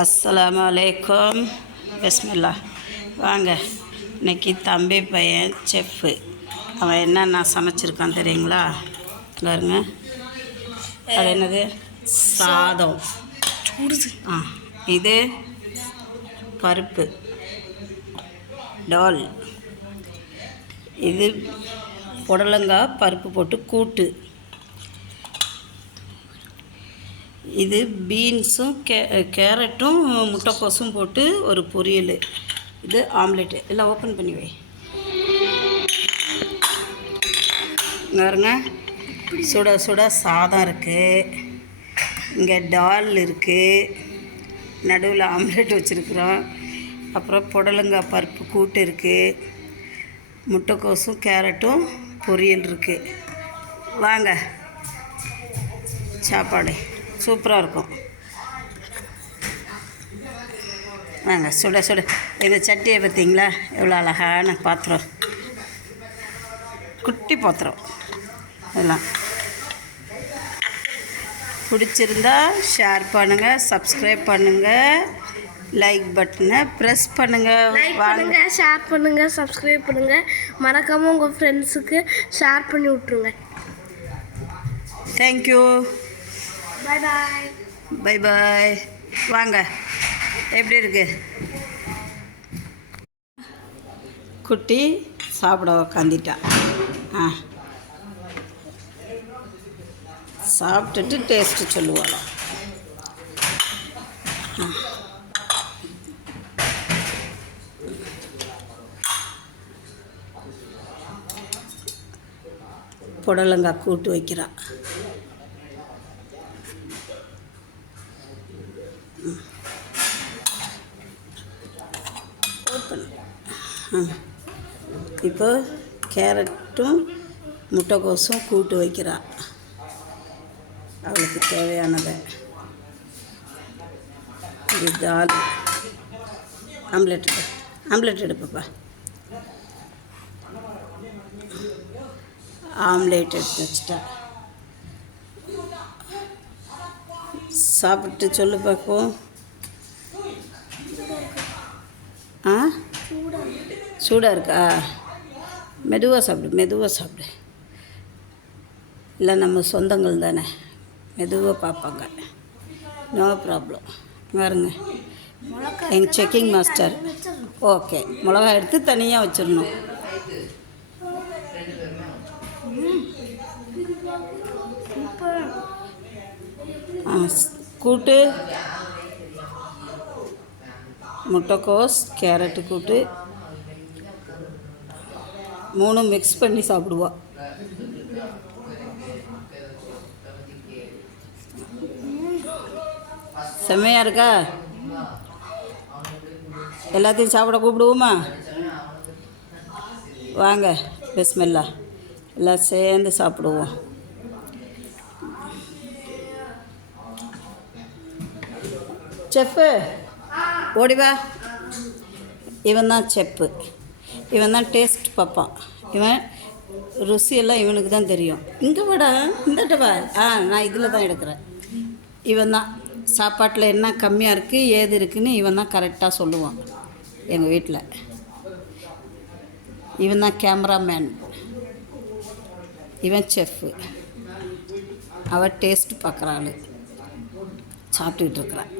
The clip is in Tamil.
அஸ்ஸலாமு அலைக்கும். பிஸ்மில்லா. வாங்க, இன்னைக்கு தம்பி பையன் செஃப்பு. அவன் என்னென்ன சமைச்சிருக்கான் தெரியுங்களா? பாருங்க, அது என்னது? சாதம். இது பருப்பு டால். இது புடலங்காய் பருப்பு போட்டு கூட்டு. இது பீன்ஸும் கேரட்டும் முட்டைக்கோஸும் போட்டு ஒரு பொரியல். இது ஆம்லெட்டு. எல்லாம் ஓப்பன் பண்ணி வை. பாருங்க, சுட சுட சாதம் இருக்குது, இங்கே டால் இருக்குது, நடுவில் ஆம்லெட் வச்சுருக்குறோம், அப்புறம் புடலங்காய் பருப்பு கூட்டு இருக்குது, முட்டைக்கோஸும் கேரட்டும் பொரியல் இருக்குது. வாங்க, சாப்பாடு சூப்பராக இருக்கும். வாங்க, சுட சுட. இந்த சட்டியை பார்த்தீங்களா? எவ்வளோ அழகான பாத்திரம், குட்டி பாத்திரம். இதெல்லாம் பிடிச்சிருந்தா ஷேர் பண்ணுங்கள், சப்ஸ்கிரைப் பண்ணுங்கள், லைக் பட்டனை ப்ரெஸ் பண்ணுங்கள். வாங்க, ஷேர் பண்ணுங்கள், சப்ஸ்கிரைப் பண்ணுங்கள், மறக்காமல் உங்கள் ஃப்ரெண்ட்ஸுக்கு ஷேர் பண்ணி விட்ருங்க. Thank you. Bye bye. Bye bye. வாங்க, எப்படி இருக்கு? குட்டி சாப்பிட உக்காந்துட்டா. சாப்பிட்டுட்டு டேஸ்ட்டு சொல்லுவாளோ. புடலங்காய் கூட்டு வைக்கிறா. இப்போ கேரட்டும் முட்டைக்கோஸும் கூட்டு வைக்கிறா. அவளுக்கு தேவையானதை. இது தால். ஆம்லெட் எடுப்பப்பா. ஆம்லேட் எடுத்து வச்சிட்டா. சாப்பிட்டு சொல்லு பார்ப்போம். சூடாக இருக்கா? மெதுவாக சாப்பிடு. இல்லை, நம்ம சொந்தங்கள் தானே, மெதுவாக பார்ப்பாங்க. No problem. பாருங்க, எங்கள் செக்கிங் மாஸ்டர். ஓகே, மிளகா எடுத்து தனியாக வச்சிடணும். கூட்டு முட்டைக்கோஸ் கேரட்டு கூட்டு 3 மிக்ஸ் பண்ணி சாப்பிடுவா. செம்மையாக இருக்கா? எல்லாத்தையும் சாப்பிட கூப்பிடுவோமா? வாங்க, பிஸ்மில்லா. எல்லாம் சேர்ந்து சாப்பிடுவோம். செஃப்பு, ஓடிவா. இவன் தான் செப்பு. இவன் தான் டேஸ்ட் பார்ப்பான். இவன் ருசியெல்லாம் இவனுக்கு தான் தெரியும். இங்கே வாடா, இந்தட்ட வா. நான் இதில் தான் எடுக்கிறேன். இவன் தான் சாப்பாட்டில் என்ன கம்மியாக இருக்குது ஏது இருக்குதுன்னு இவன் தான் கரெக்டாக சொல்லுவான். எங்கள் வீட்டில் இவன் தான் கேமராமேன். இவன் செஃப்பு. அவள் டேஸ்ட் பார்க்குறாள், சாப்பிட்டுக்கிட்டு இருக்கிறான்.